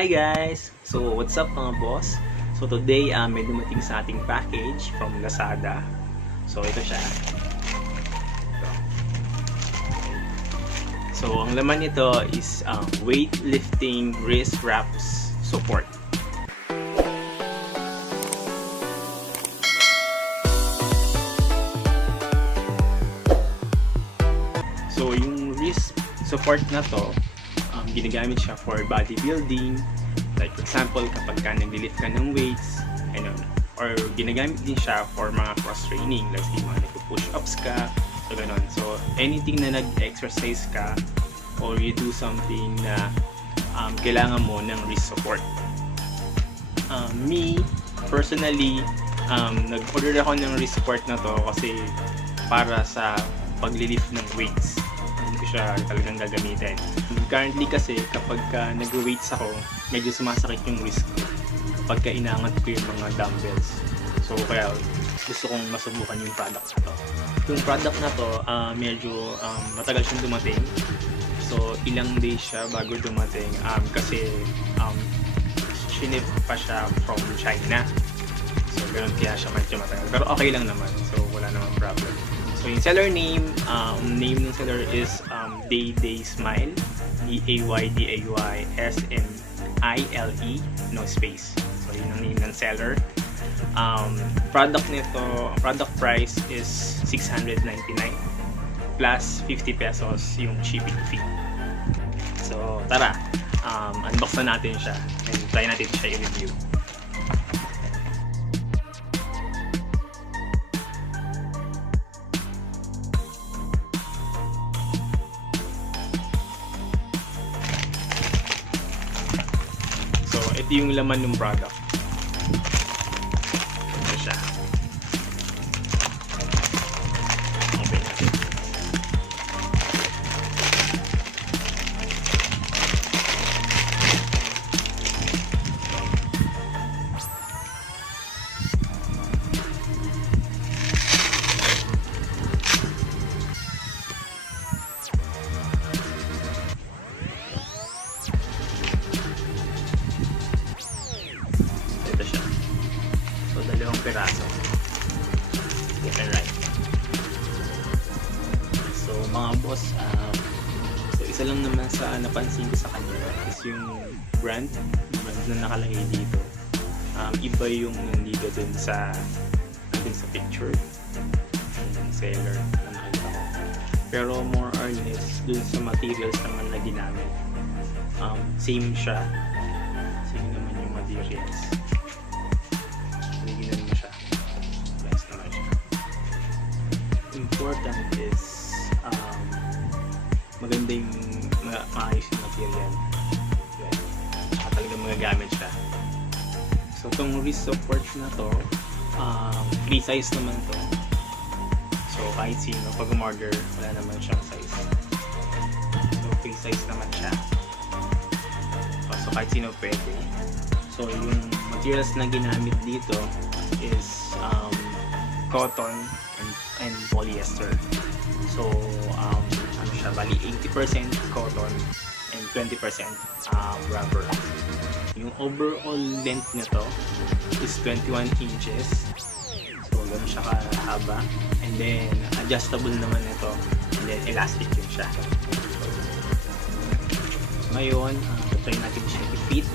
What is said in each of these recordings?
Hi guys! So what's up mga boss? So today may dumating sa ating package from Lazada. So ito siya. So ang laman nito is weightlifting wrist wraps support. So yung wrist support na to, ginagamit siya for bodybuilding, like for example kapag ka nag-lift ka ng weights, or ginagamit din siya for mga cross training, like yung mga nag-push ups ka, so ganon. So anything na nag-exercise ka or you do something na kailangan mo ng wrist support. Me personally, nag-order ako ng wrist support na to kasi para sa pag-lift ng weights. Siya talagang gagamitin. Currently kasi kapag nag-weights ako, medyo sumasakit yung wrist ko kapag inaangat ko yung mga dumbbells. So kaya gusto kong masubukan yung product na to. Yung product na to, medyo matagal siyang dumating. So ilang days siya bago dumating kasi shinip pa siya from China. So ganoon kaya siya medyo matagal. Pero okay lang naman. So wala namang problem. So yung seller name, name ng seller is Day Smile, DAYDAYSMILE, no space. So yun ang name ng seller. Product nito, product price is 699 plus 50 pesos yung shipping fee. So tara, unbox na natin siya and try natin siya i-review. Ito yung laman ng product. Ito siya. Open natin. Dalawang piraso. Left and right. So mga boss, so isa lang naman sa napansin ko sa kanya is yung brand na nakalagay dito. Iba yung nandito dun sa picture yung seller na nakita ko. Pero more or less dun sa materials naman na ginamit, same siya. Same naman yung materials. Important is maganda yung maayos yung material. Saka talagang magagamit siya. So itong wrist support na to, free size naman to. So kahit sino pag umorder, wala naman siyang size. So free size naman siya. So kahit sino pwede. So yung materials na ginamit dito is cotton and polyester. So ano siya, bali 80% cotton and 20% rubber. Yung overall length nito is 21 inches. So gano'n siya kahaba. And then adjustable naman ito. And then elastic yun siya. So, ngayon, try natin siya i-fit.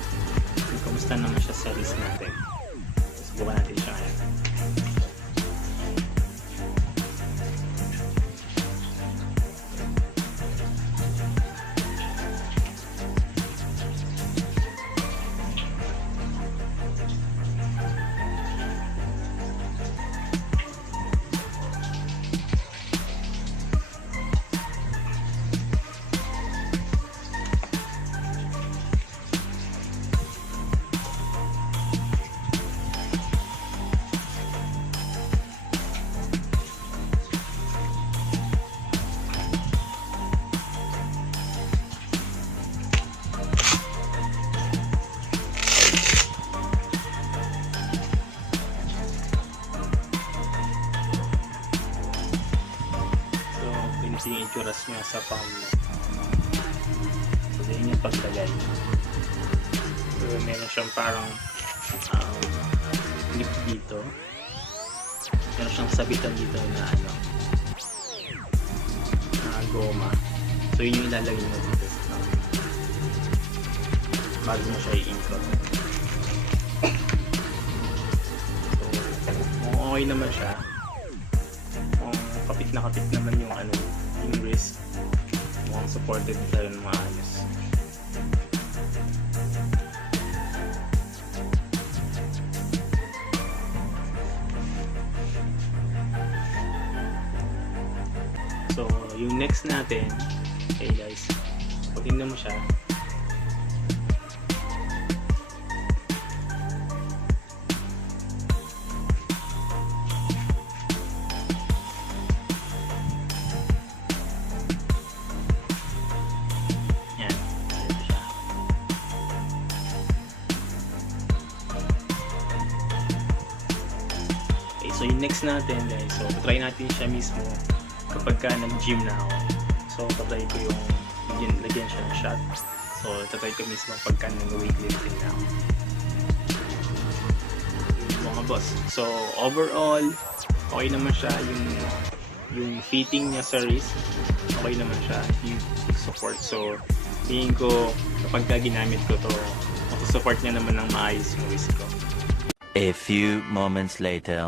Kung kamusta naman siya sa wrist natin. Subukan natin siya ngayon. Yung ituras niya sa palm. So, yun yung pagtagay. So, meron siyang parang clip dito. Meron siyang sabitan dito na goma. So yun yung ilalagay mo dito bago mo siya iikot. So kung okay naman siya, kung kapit na kapit naman yung yung wrist, mukhang supported tayo ng maayos. So, yung next natin, okay guys, kung tingnan mo siya, yan, ito siya. Okay, so yung next natin guys, so try natin siya mismo kapag ka nag-gym na ako. So, tatry ko yung lagyan siya ng shot. So, tatry ko mismo pagka nag-weightlifting na ako. Yung mga boss. So, overall, okay naman siya. Yung fitting niya sa wrist, okay naman siya. Yung support. So, tingin ko kapag ka ginamit ko to, support niya naman ng maayos yung wrist ko. A few moments later.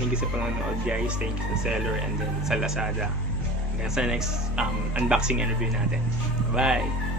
Thank you sa panonood guys. Thank you sa seller and then sa Lazada. Hanggang sa next unboxing interview natin. Bye!